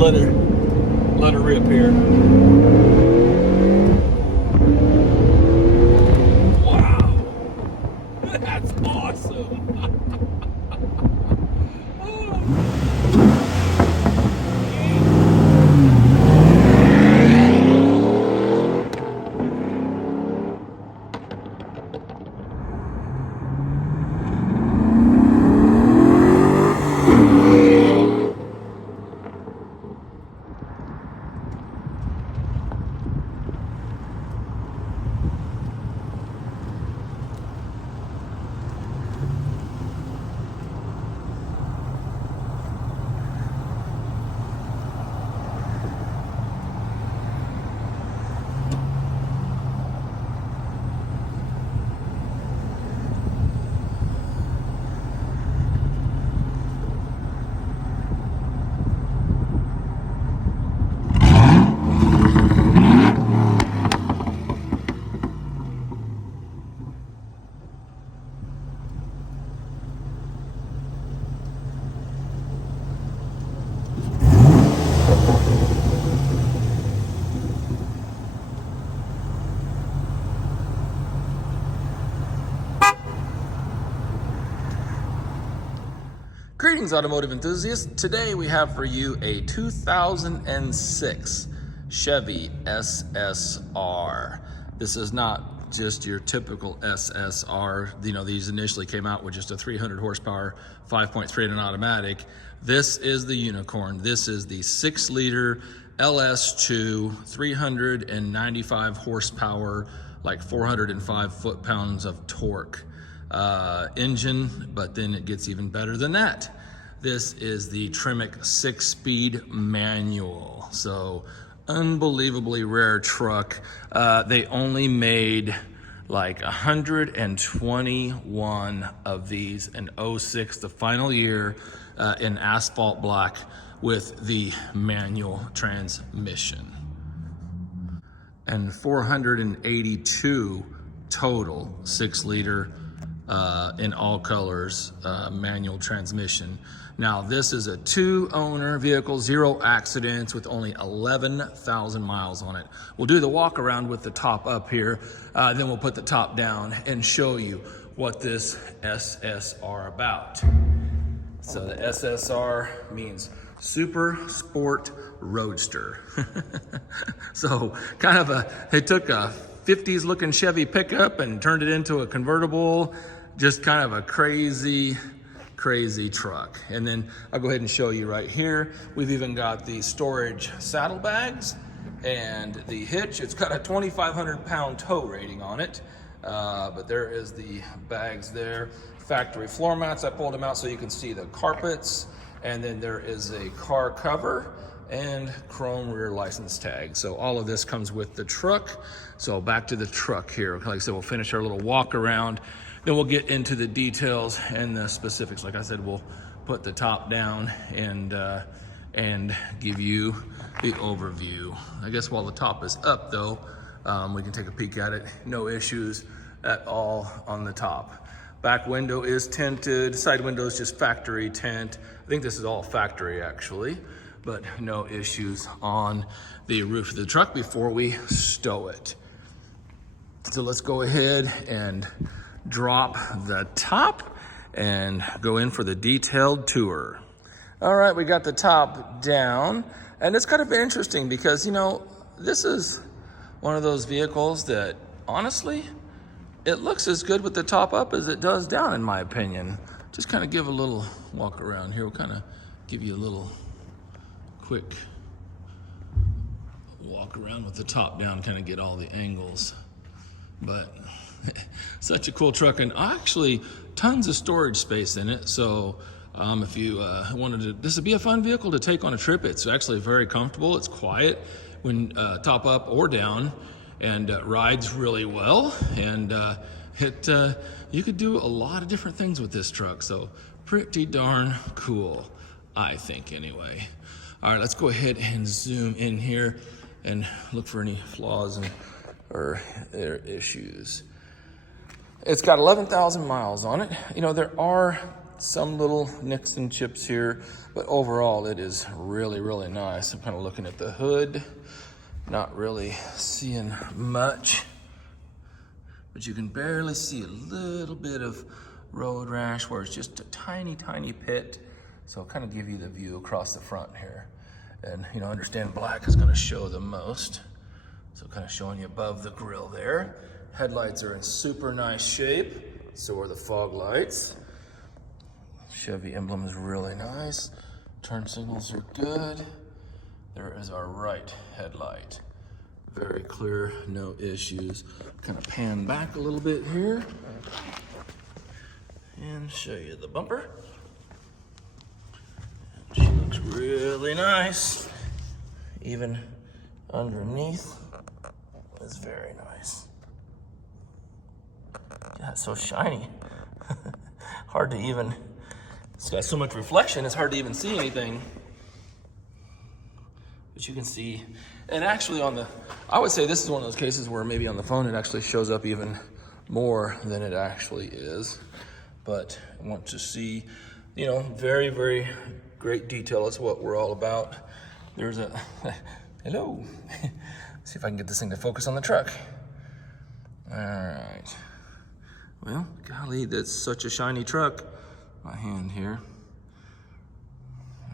let her rip here. Wow, that's awesome. Greetings, automotive enthusiasts. Today we have for you a 2006 Chevy SSR. This is not just your typical SSR. You know, these initially came out with just a 300 horsepower, 5.3 and an automatic. This is the unicorn. This is the 6-liter LS2, 395 horsepower, like 405 foot-pounds of torque. Engine, but then it gets even better than that. This is the Tremec 6-speed manual. So unbelievably rare truck. They only made like 121 of these in 06, the final year, in asphalt black with the manual transmission. And 482 total 6-liter in all colors, manual transmission. Now this is a 2-owner vehicle, 0 accidents, with only 11,000 miles on it. We'll do the walk around with the top up here, then we'll put the top down and show you what this SSR about. So the SSR means Super Sport Roadster. So kind of they took a 50s looking Chevy pickup and turned it into a convertible. Just kind of a crazy truck. And then I'll go ahead and show you right here. We've even got the storage saddlebags and the hitch. It's got a 2,500 pound tow rating on it. But there is the bags there. Factory floor mats, I pulled them out so you can see the carpets. And then there is a car cover and chrome rear license tag. So all of this comes with the truck. So back to the truck here. Like I said, we'll finish our little walk around. Then we'll get into the details and the specifics. Like I said, we'll put the top down and give you the overview. I guess while the top is up though, we can take a peek at it. No issues at all on the top. Back window is tinted, side window is just factory tint. I think this is all factory actually, but no issues on the roof of the truck before we stow it. So let's go ahead and drop the top and go in for the detailed tour. All right, we got the top down, and it's kind of interesting because, you know, this is one of those vehicles that honestly, it looks as good with the top up as it does down, in my opinion. Just kind of give a little walk around here. We'll kind of give you a little quick walk around with the top down, kind of get all the angles. But such a cool truck, and actually tons of storage space in it. So if you wanted to, this would be a fun vehicle to take on a trip. It's actually very comfortable. It's quiet when top up or down, and rides really well. And you could do a lot of different things with this truck. So pretty darn cool, I think anyway. All right, let's go ahead and zoom in here and look for any flaws or issues. It's got 11,000 miles on it. You know, there are some little nicks and chips here, but overall it is really, really nice. I'm kind of looking at the hood, not really seeing much, but you can barely see a little bit of road rash where it's just a tiny, tiny pit. So I'll kind of give you the view across the front here. And you know, understand black is gonna show the most. So kind of showing you above the grill there. Headlights are in super nice shape. So are the fog lights. Chevy emblem is really nice. Turn signals are good. There is our right headlight. Very clear, no issues. Kind of pan back a little bit here and show you the bumper. And she looks really nice. Even underneath is very nice. Yeah, it's so shiny. Hard to even, it's got so much reflection, it's hard to even see anything. But you can see, and actually on the, I would say this is one of those cases where maybe on the phone it actually shows up even more than it actually is. But I want to see, you know, very, very great detail. That's what we're all about. There's a, hello. See if I can get this thing to focus on the truck. All right. Well, golly, that's such a shiny truck. My hand here.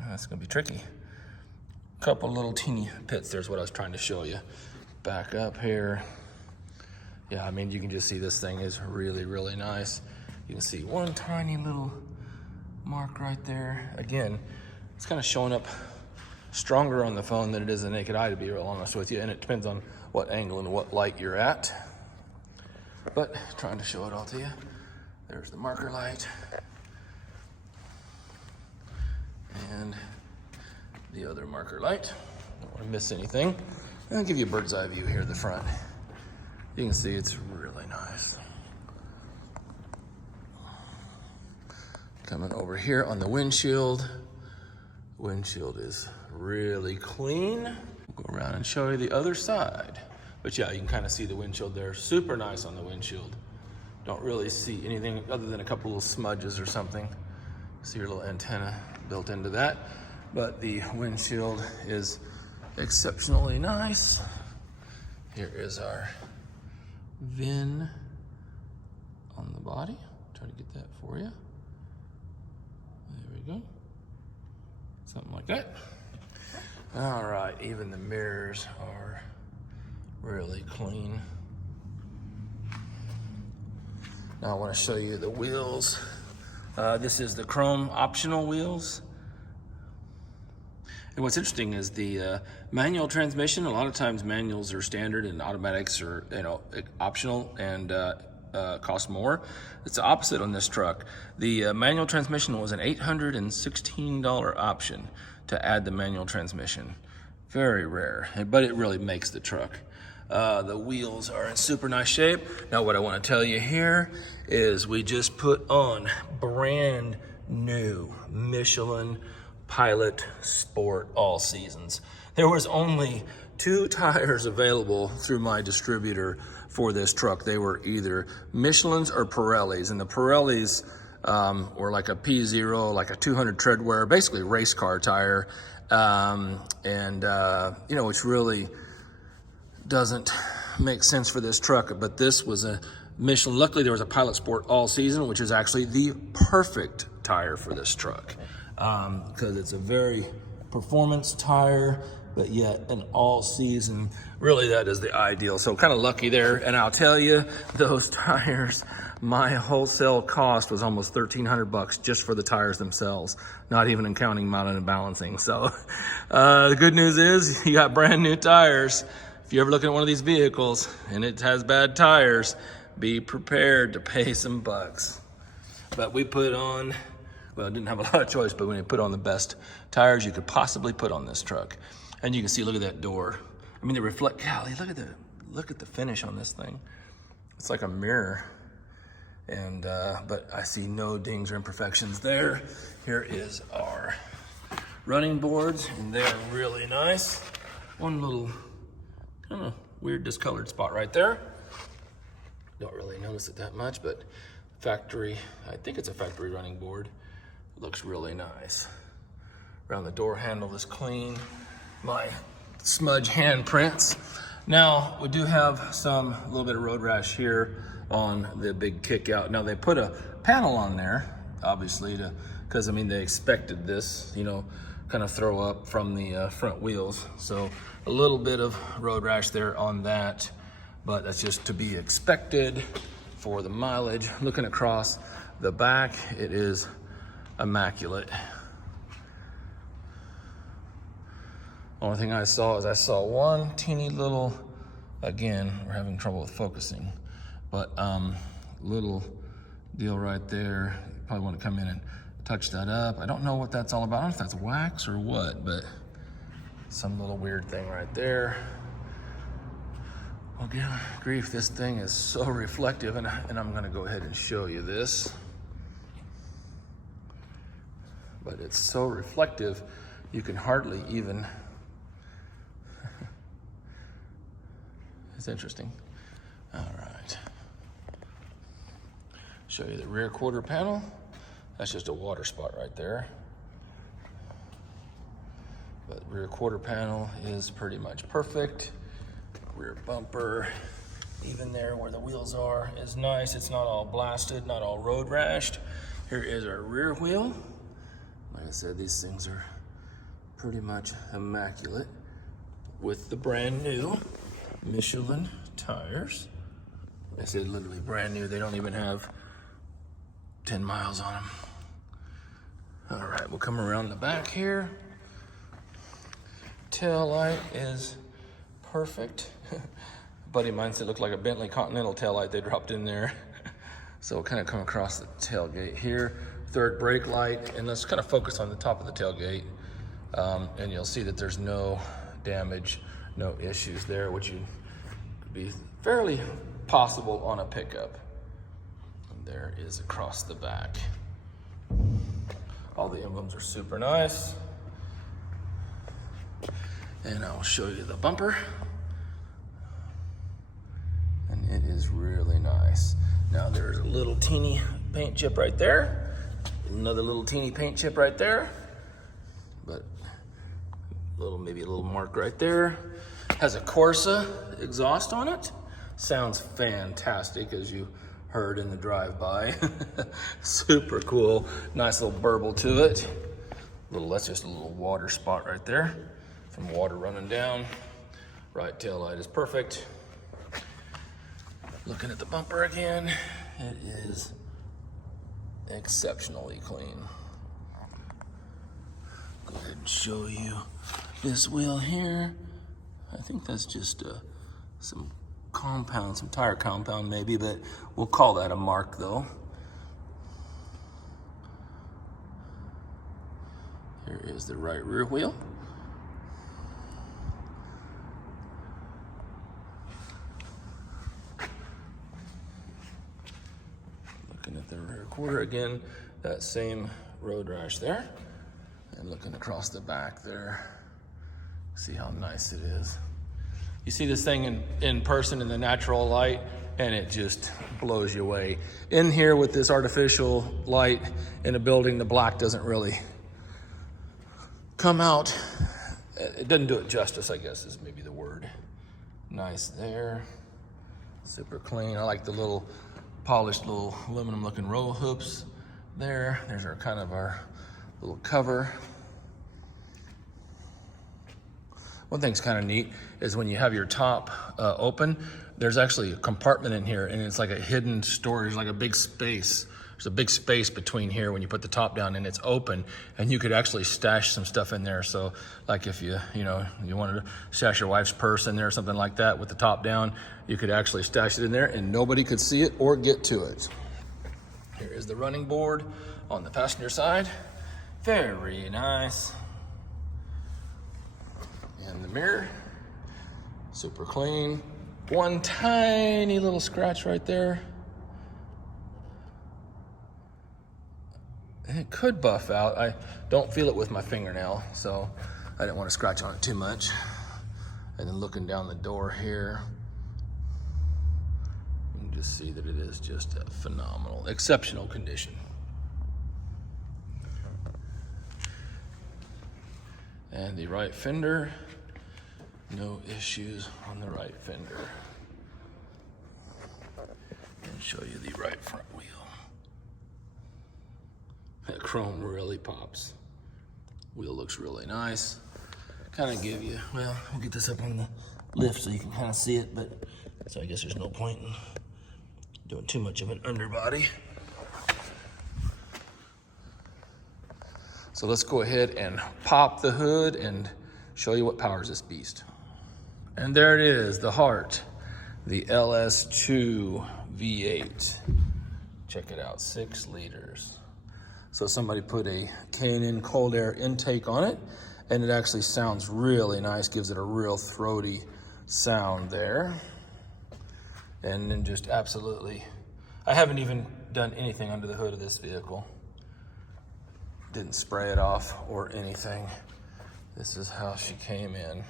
That's gonna be tricky. Couple little teeny pits, there's what I was trying to show you. Back up here. Yeah, I mean, you can just see this thing is really, really nice. You can see one tiny little mark right there. Again, it's kind of showing up stronger on the phone than it is the naked eye, to be real honest with you, and it depends on what angle and what light you're at. But trying to show it all to you. There's the marker light. And the other marker light. Don't want to miss anything. And I'll give you a bird's eye view here at the front. You can see it's really nice. Coming over here on the windshield. Windshield is really clean. We'll go around and show you the other side. But yeah, you can kind of see the windshield there. Super nice on the windshield. Don't really see anything other than a couple little smudges or something. See your little antenna built into that. But the windshield is exceptionally nice. Here is our VIN on the body. Try to get that for you. There we go. Something like that. All right, even the mirrors are really clean. Now I want to show you the wheels. This is the chrome optional wheels. And what's interesting is the manual transmission. A lot of times manuals are standard and automatics are, you know, optional and cost more. It's the opposite on this truck. The manual transmission was an $816 option to add the manual transmission. Very rare, but it really makes the truck. The wheels are in super nice shape. Now what I want to tell you here is we just put on brand new Michelin Pilot Sport All Seasons. There was only 2 tires available through my distributor for this truck. They were either Michelin's or Pirelli's, and the Pirelli's were like a P0, like a 200 tread wear, basically race car tire, you know, which really doesn't make sense for this truck. But this was a Michelin. Luckily there was a Pilot Sport All Season, which is actually the perfect tire for this truck, because it's a very performance tire, but yet an all season. Really, that is the ideal. So kind of lucky there. And I'll tell you, those tires, my wholesale cost was almost $1,300 just for the tires themselves, not even counting mounting and balancing. So the good news is you got brand new tires. If you're ever looking at one of these vehicles and it has bad tires, be prepared to pay some bucks. But we put on, well, didn't have a lot of choice, but when you put on the best tires you could possibly put on this truck. And you can see, look at that door. I mean, they reflect, golly, look at the finish on this thing. It's like a mirror. And, but I see no dings or imperfections there. Here is our running boards, and they're really nice. One little kind of weird discolored spot right there. Don't really notice it that much, but factory, I think it's a factory running board. Looks really nice. Around the door handle is clean. My smudge handprints. Now, we do have a little bit of road rash here on the big kick out. Now, they put a panel on there, obviously, because I mean, they expected this, you know, kind of throw up from the front wheels. So a little bit of road rash there on that, but that's just to be expected for the mileage. Looking across the back, it is immaculate. Only thing I saw one teeny little, again, we're having trouble with focusing, but little deal right there. You probably want to come in and touch that up. I don't know what that's all about. I don't know if that's wax or what, but some little weird thing right there. Well, good grief, this thing is so reflective, and I'm gonna go ahead and show you this. But it's so reflective, you can hardly even, it's interesting. All right. Show you the rear quarter panel. That's just a water spot right there. But rear quarter panel is pretty much perfect. Rear bumper, even there where the wheels are, is nice. It's not all blasted, not all road rashed. Here is our rear wheel. Like I said, these things are pretty much immaculate with the brand new Michelin tires. I said literally brand new. They don't even have 10 miles on them. All right, we'll come around the back here. Tail light is perfect. A buddy of mine said it looked like a Bentley Continental tail light they dropped in there. So we'll kind of come across the tailgate here. Third brake light, and let's kind of focus on the top of the tailgate. And you'll see that there's no damage, no issues there, which would be fairly possible on a pickup. And there is across the back. All the emblems are super nice. And I'll show you the bumper. And it is really nice. Now there's a little teeny paint chip right there. Another little teeny paint chip right there. But maybe a little mark right there. Has a Corsa exhaust on it. Sounds fantastic, as you heard in the drive-by. Super cool. Nice little burble to it. That's just a little water spot right there from water running down. Right tail light is perfect. Looking at the bumper again, it is exceptionally clean. Go ahead and show you this wheel here. I think that's just some compound, some tire compound maybe, but we'll call that a mark though. Here is the right rear wheel. Looking at the rear quarter again, that same road rash there. And looking across the back there, see how nice it is. You see this thing in person in the natural light, and it just blows you away. In here with this artificial light in a building, the black doesn't really come out. It doesn't do it justice, I guess is maybe the word. Nice there, super clean. I like the little polished little aluminum looking roll hoops there. There's our kind of our little cover. One thing's kind of neat is when you have your top open, there's actually a compartment in here, and it's like a hidden storage, like a big space. There's a big space between here when you put the top down and it's open, and you could actually stash some stuff in there. So like if you wanted to stash your wife's purse in there or something like that with the top down, you could actually stash it in there and nobody could see it or get to it. Here is the running board on the passenger side. Very nice. And the mirror, super clean. One tiny little scratch right there. And it could buff out. I don't feel it with my fingernail, so I didn't want to scratch on it too much. And then looking down the door here, you can just see that it is just a phenomenal, exceptional condition. And the right fender, no issues on the right fender. And show you the right front wheel. That chrome really pops. Wheel looks really nice. Kind of give you, well, we'll get this up on the lift so you can kind of see it, but so I guess there's no point in doing too much of an underbody. So let's go ahead and pop the hood and show you what powers this beast. And there it is, the heart, the LS2 V8. Check it out, 6 liters. So somebody put a K&N cold air intake on it, and it actually sounds really nice, gives it a real throaty sound there. And then just absolutely, I haven't even done anything under the hood of this vehicle. Didn't spray it off or anything. This is how she came in.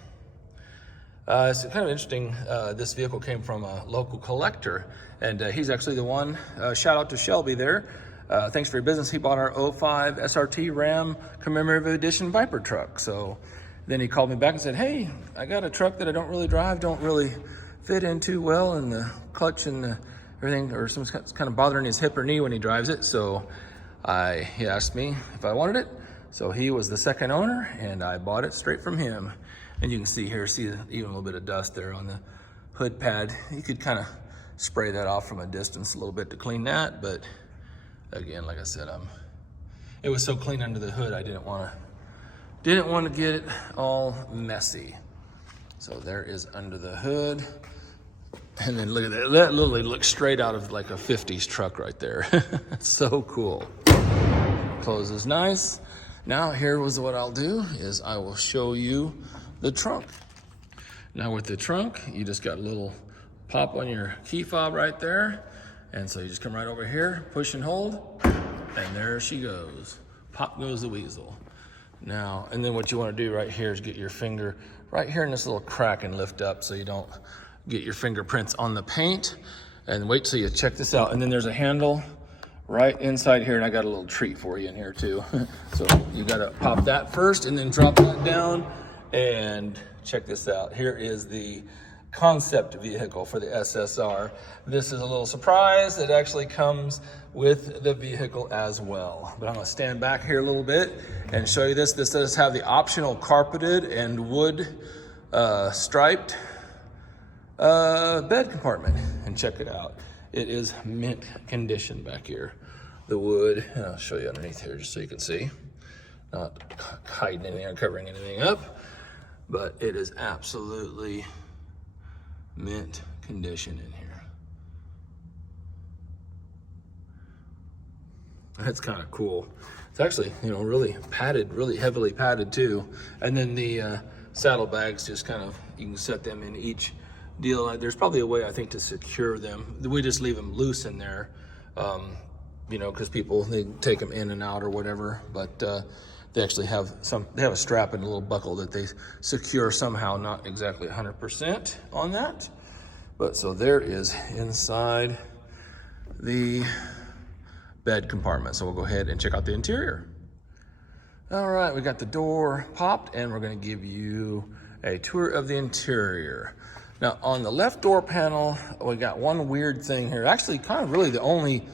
It's kind of interesting, this vehicle came from a local collector, and he's actually the one, shout out to Shelby there. Thanks for your business. He bought our 05 SRT Ram Commemorative Edition Viper truck. So then he called me back and said, hey, I got a truck that I don't really drive, don't really fit in too well, and the clutch and everything, or something's kind of bothering his hip or knee when he drives it. So he asked me if I wanted it. So he was the second owner, and I bought it straight from him. And you can see here, even a little bit of dust there on the hood pad. You could kind of spray that off from a distance a little bit to clean that, but again, like I said, it was so clean under the hood, I didn't want to get it all messy. So there is under the hood. And then look at that. That literally looks straight out of like a 50s truck right there. So cool. Closes nice. Now here was what I'll do is I will show you the trunk. Now with the trunk, you just got a little pop on your key fob right there. And so you just come right over here, push and hold, and there she goes. Pop goes the weasel. Now, and then what you want to do right here is get your finger right here in this little crack and lift up so you don't get your fingerprints on the paint. And wait till you check this out. And then there's a handle right inside here, and I got a little treat for you in here too. So you got to pop that first and then drop that down. And check this out. Here is the concept vehicle for the SSR. This is a little surprise. It actually comes with the vehicle as well. But I'm gonna stand back here a little bit and show you this. This does have the optional carpeted and wood striped bed compartment. And check it out. It is mint condition back here. The wood, and I'll show you underneath here just so you can see. Not hiding anything or covering anything up, but it is absolutely mint condition in here. That's kind of cool. It's actually, really padded, really heavily padded too. And then the saddlebags just kind of, you can set them in each deal. There's probably a way, I think, to secure them. We just leave them loose in there, because people, they take them in and out or whatever, but they actually have they have a strap and a little buckle that they secure somehow, not exactly 100% on that. But so there is inside the bed compartment. So we'll go ahead and check out the interior. All right, we got the door popped and we're gonna give you a tour of the interior. Now on the left door panel, we got one weird thing here. Actually kind of really the only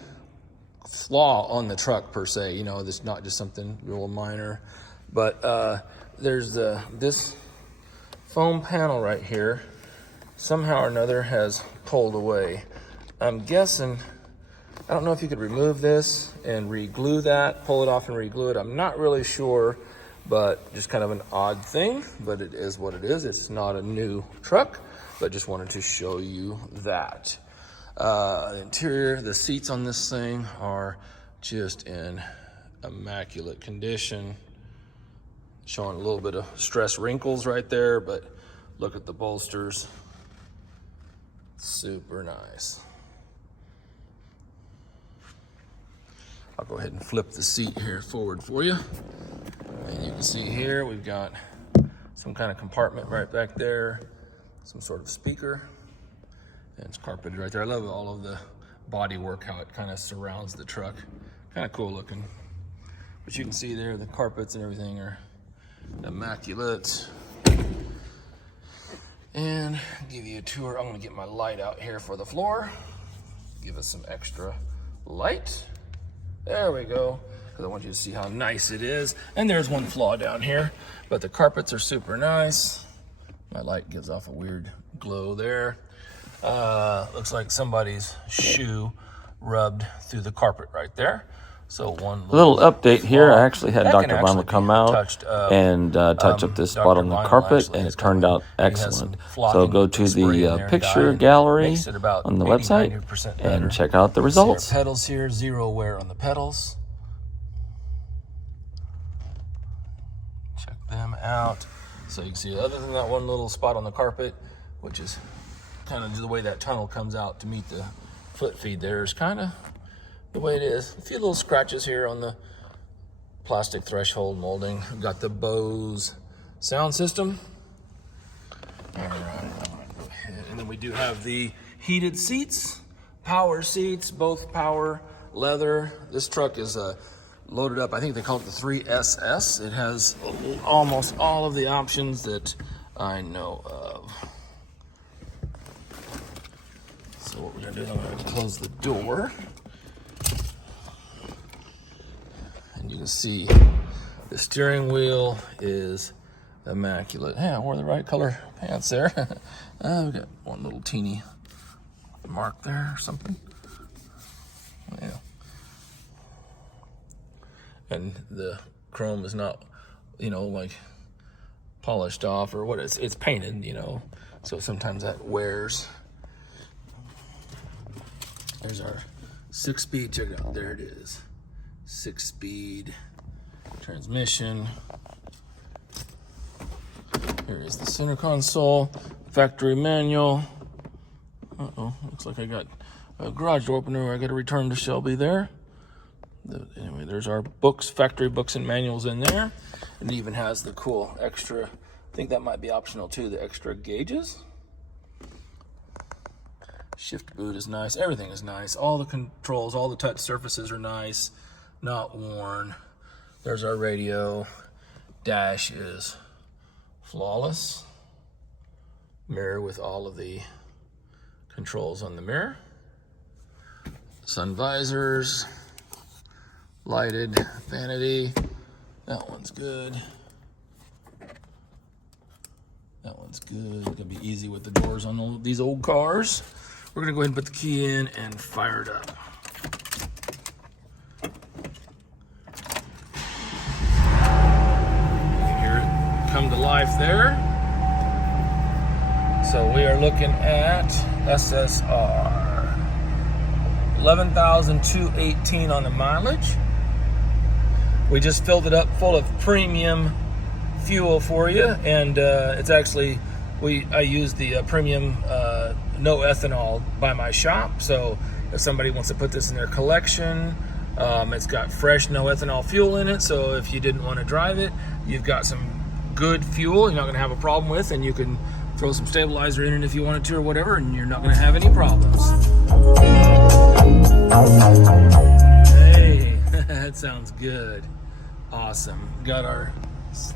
flaw on the truck per se, it's not just something real minor, but there's this foam panel right here somehow or another has pulled away. I'm guessing, I don't know if you could remove this and re-glue that, pull it off and re-glue it. I'm not really sure, but just kind of an odd thing, but it is what it is. It's not a new truck, but just wanted to show you that. The interior, the seats on this thing are just in immaculate condition. Showing a little bit of stress wrinkles right there, but look at the bolsters. Super nice. I'll go ahead and flip the seat here forward for you. And you can see here, we've got some kind of compartment right back there, some sort of speaker. And it's carpeted right there. I love all of the body work, how it kind of surrounds the truck. Kind of cool looking. But you can see there, the carpets and everything are immaculate. And give you a tour. I'm gonna get my light out here for the floor. Give us some extra light. There we go. Because I want you to see how nice it is. And there's one flaw down here, but the carpets are super nice. My light gives off a weird glow there. Looks like somebody's shoe rubbed through the carpet right there. So one little update here. I actually had Dr. Vinyl come out and touch up this spot on the carpet, and it turned out excellent. So go to the picture gallery on the website and check out the results. Pedals here, zero wear on the pedals. Check them out. So you can see, other than that one little spot on the carpet, which is kind of the way that tunnel comes out to meet the foot feed there, is kind of the way it is. A few little scratches here on the plastic threshold molding. We've got the Bose sound system. All right, go ahead. And then we do have the heated seats, power seats, both power, leather. This truck is loaded up. I think they call it the 3SS. It has almost all of the options that I know of. So what we're gonna do is I'm gonna close the door. And you can see the steering wheel is immaculate. Hey, I wore the right color pants there. We got one little teeny mark there or something. Yeah. And the chrome is not, like polished off or what it's painted, so sometimes that wears. There's our 6-speed, check it out, there it is. 6-speed transmission. Here is the center console, factory manual. Looks like I got a garage door opener. I got to return to Shelby there. Anyway, there's our books, factory books and manuals in there. And it even has the cool extra, I think that might be optional too, the extra gauges. Shift boot is nice. Everything is nice. All the controls, all the touch surfaces are nice, not worn. There's our radio. Dash is flawless. Mirror with all of the controls on the mirror. Sun visors. Lighted vanity. That one's good. That one's good. It's gonna be easy with the doors on all these old cars. We're gonna go ahead and put the key in and fire it up. You can hear it come to life there. So we are looking at SSR. 11,218 on the mileage. We just filled it up full of premium fuel for you, and it's actually, I use the premium no ethanol by my shop. So if somebody wants to put this in their collection, it's got fresh no ethanol fuel in it. So if you didn't want to drive it, you've got some good fuel you're not going to have a problem with, and you can throw some stabilizer in it if you wanted to or whatever, and you're not going to have any problems. Hey, that sounds good. Awesome. Got our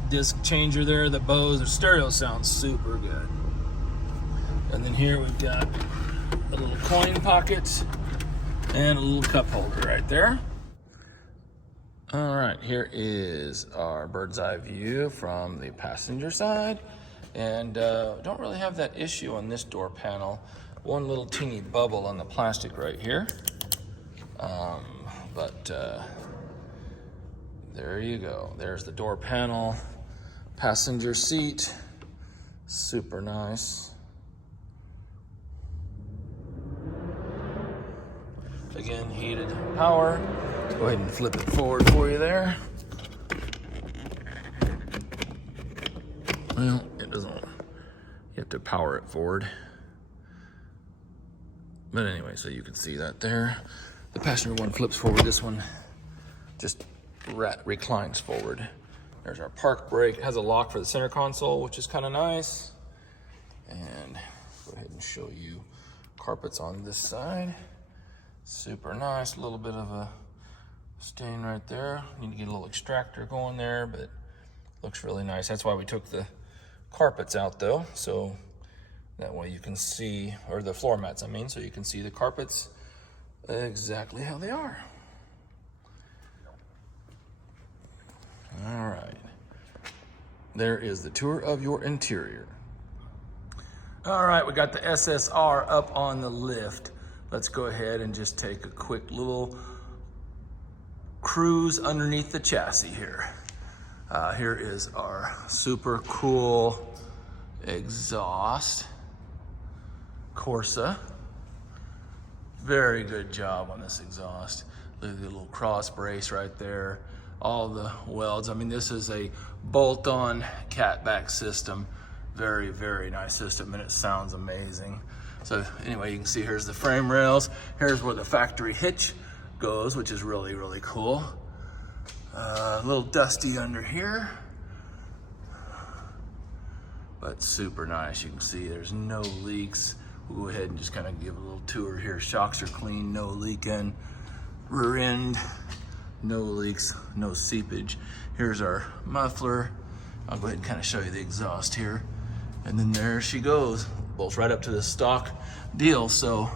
disc changer there, the Bose. The stereo sounds super good. And then here we've got a little coin pocket and a little cup holder right there. All right, here is our bird's eye view from the passenger side. And don't really have that issue on this door panel. One little teeny bubble on the plastic right here. But there you go. There's the door panel, passenger seat, super nice. Again, heated power. Let's go ahead and flip it forward for you there. Well, it doesn't, you have to power it forward. But anyway, so you can see that there. The passenger one flips forward, this one just reclines forward. There's our park brake. It has a lock for the center console, which is kind of nice. And go ahead and show you carpets on this side. Super nice, a little bit of a stain right there. Need to get a little extractor going there, but Looks really nice. That's why we took the carpets out though, so that way you can see, or the floor mats I mean, so you can see the carpets exactly how they are. All right, there is the tour of your interior. All right, we got the SSR up on the lift. Let's go ahead and just take a quick little cruise underneath the chassis here. Here is our super cool exhaust Corsa. Very good job on this exhaust. Look at the little cross brace right there. All the welds. I mean, this is a bolt-on catback system. Very, very nice system, and it sounds amazing. So anyway, you can see here's the frame rails. Here's where the factory hitch goes, which is really, really cool. A little dusty under here, but super nice. You can see there's no leaks. We'll go ahead and just kind of give a little tour here. Shocks are clean, no leaking. Rear end, no leaks, no seepage. Here's our muffler. I'll go ahead and kind of show you the exhaust here. And then there she goes, bolts right up to the stock deal. So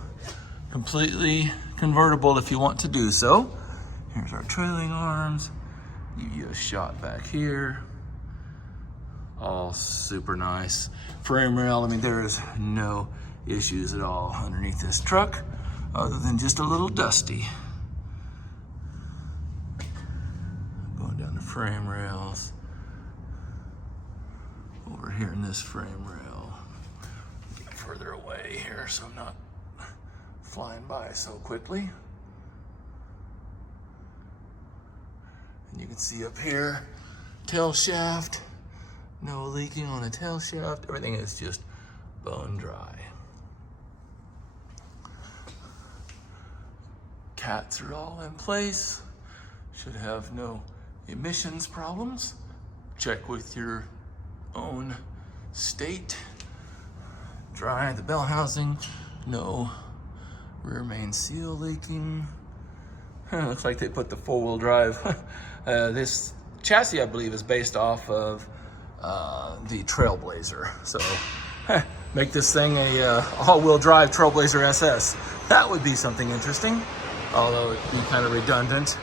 completely convertible if you want to do so. Here's our trailing arms. Give you a shot back here. All super nice. Frame rail, I mean, there is no issues at all underneath this truck, other than just a little dusty. Going down the frame rails. Over here in this frame rail. Get further away here so I'm not flying by so quickly. And you can see up here, tail shaft, no leaking on the tail shaft. Everything is just bone dry. Cats are all in place. Should have no emissions problems. Check with your own state. Dry the bell housing, no rear main seal leaking. Looks like they put the four-wheel drive. This chassis, I believe, is based off of the Trailblazer. So make this thing a all-wheel drive Trailblazer SS. That would be something interesting, although it'd be kind of redundant.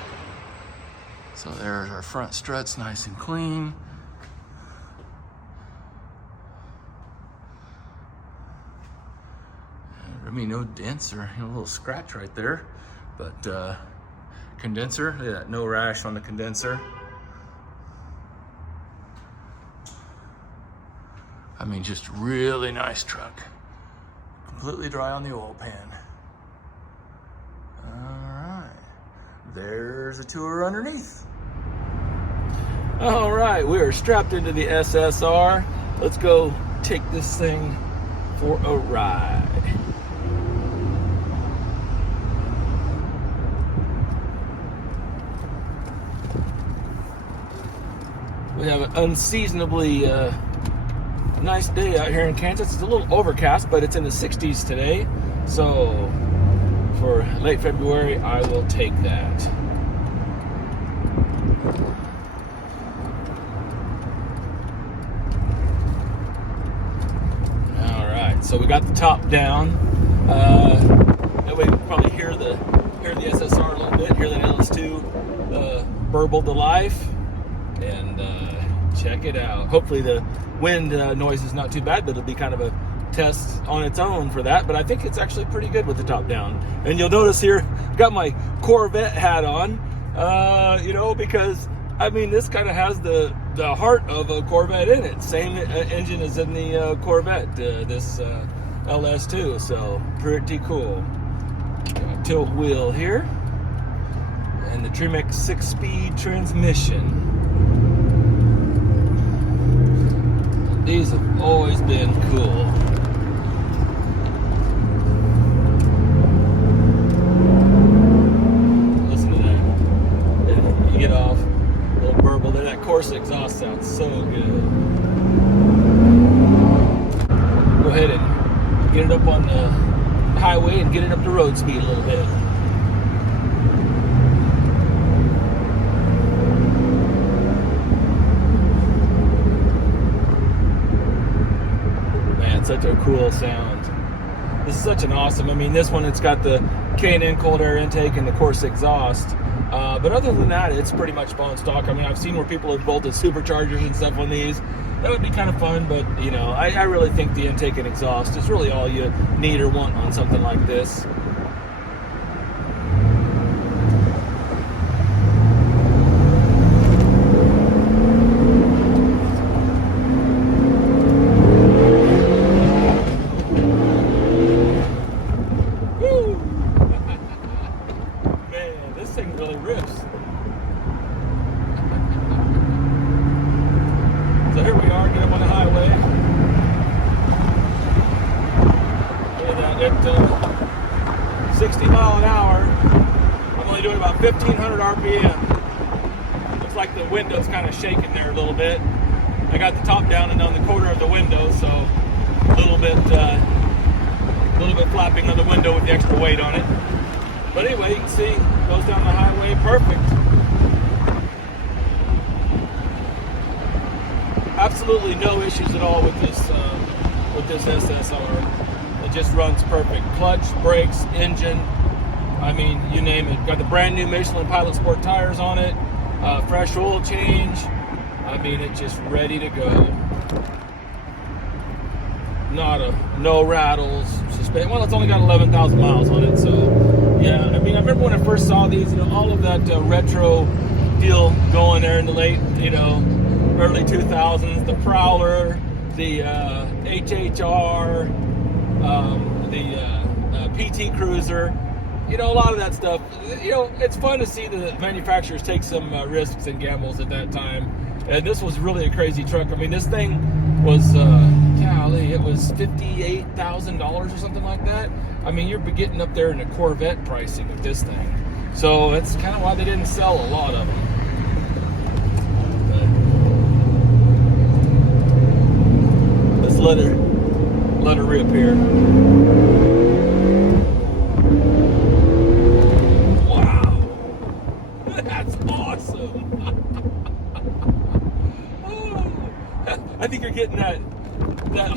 So there's our front struts, nice and clean. I mean, no dents or a little scratch right there, but condenser, look at that, no rash on the condenser. I mean, just really nice truck. Completely dry on the oil pan. All right, there's a tour underneath. All right, we are strapped into the SSR. Let's go take this thing for a ride. We have an unseasonably nice day out here in Kansas. It's a little overcast, but it's in the 60s today. So for late February, I will take that. All right, so we got the top down. That way you can probably hear the SSR a little bit, hear that LS2 burble to life. And check it out. Hopefully the wind noise is not too bad, but it'll be kind of a test on its own for that. But I think it's actually pretty good with the top down. And you'll notice here, got my Corvette hat on, you know, because I mean, this kind of has the heart of a Corvette in it. Same engine as in the Corvette, this LS2. So pretty cool. Got a tilt wheel here, and the Trimx 6-speed transmission. These have always been cool. Listen to that. And you get off, a little burble there. That Corsa exhaust sounds so good. Go ahead and get it up on the highway and get it up to road speed a little bit. such a cool sound. This is such an awesome, I mean, this one, it's got the K&N cold air intake and the coarse exhaust. But other than that, it's pretty much bone stock. I mean, I've seen where people have bolted superchargers and stuff on these. That would be kind of fun, but, you know, I really think the intake and exhaust is really all you need or want on something like this. So here we are, get up on the highway. At 60 mile an hour, I'm only doing about 1,500 RPM. Looks like the window's kind of shaking there a little bit. I got the top down and on the corner of the window, so a little bit flapping on the window with the extra weight on it. But anyway, you can see it goes down the highway perfect. Absolutely no issues at all with this SSR. It just runs perfect. Clutch, brakes, engine, I mean, you name it. Got the brand new Michelin Pilot Sport tires on it, fresh oil change. I mean, it's just ready to go. No rattles. Well, it's only got 11,000 miles on it, so yeah. I mean, I remember when I first saw these, you know, all of that retro deal going there in the late, you know, early 2000s, the Prowler, the HHR, the PT Cruiser, you know, a lot of that stuff. You know, it's fun to see the manufacturers take some risks and gambles at that time. And this was really a crazy truck. I mean, this thing was, golly, it was $58,000 or something like that. I mean, you're getting up there in the Corvette pricing with this thing. So that's kind of why they didn't sell a lot of them. Let her rip here. Wow, that's awesome. Oh, I think you're getting that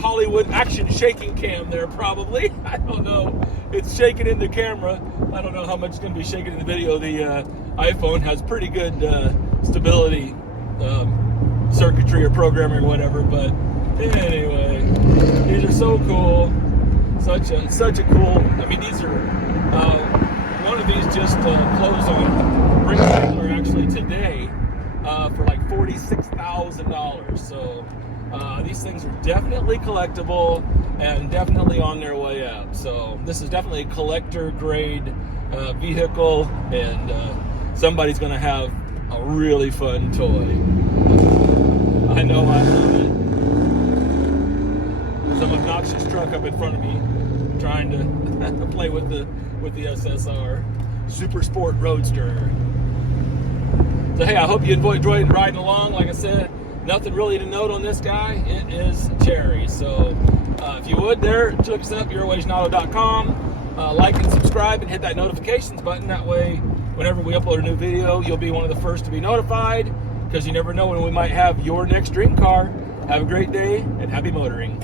Hollywood action shaking cam there, probably. I don't know. It's shaking in the camera. I don't know how much it's going to be shaking in the video. The iPhone has pretty good stability circuitry or programming or whatever, but anyway, these are so cool. Such a cool. I mean, these are one of these just closed on Bring Trailer actually today for like $46,000. So these things are definitely collectible and definitely on their way up. So this is definitely a collector grade vehicle, and somebody's going to have a really fun toy. I know I love it. Some obnoxious truck up in front of me trying to play with the SSR Super Sport Roadster. So hey, I hope you enjoyed riding along. Like I said, nothing really to note on this guy. It is cherry. So if you would, check us up, yourwaysnauto.com. Like and subscribe and hit that notifications button. That way, whenever we upload a new video, you'll be one of the first to be notified, because you never know when we might have your next dream car. Have a great day and happy motoring.